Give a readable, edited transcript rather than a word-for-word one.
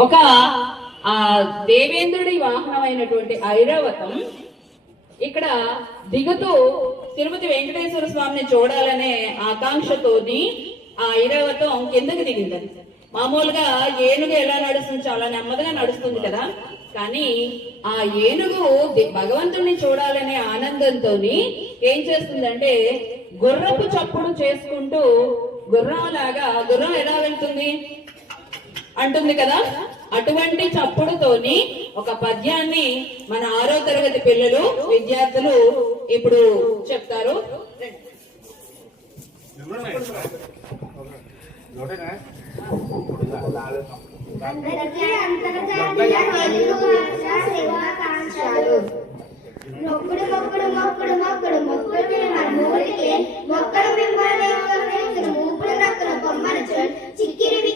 ఒక ఆ దేవేంద్రుడి వాహనమైనటువంటి ఐరావతం ఇక్కడ దిగుతూ తిరుపతి వెంకటేశ్వర స్వామిని చూడాలనే ఆకాంక్షతోని ఆ ఐరావతం కిందకి దిగింది. మామూలుగా ఏనుగు ఎలా నడుస్తుంది, చాలా నెమ్మదిగా నడుస్తుంది కదా, కానీ ఆ ఏనుగు భగవంతుడిని చూడాలనే ఆనందంతో ఏం చేస్తుందంటే గుర్రపు చప్పుడు చేసుకుంటూ గుర్రం ఎలా వెళ్తుంది అంటుంది కదా, అటువంటి చప్పుడుతోని ఒక పద్యాన్ని మన 6వ తరగతి పిల్లలు విద్యార్థులు ఇప్పుడు చెప్తారు. మొక్కుడు మొక్కుడు మొక్కుడు మొక్కుడు మొక్కుడు మన మూలికే మొక్కలు మిమ్మల్ని మూపుడు నక్కున బొమ్మను చిక్కిరి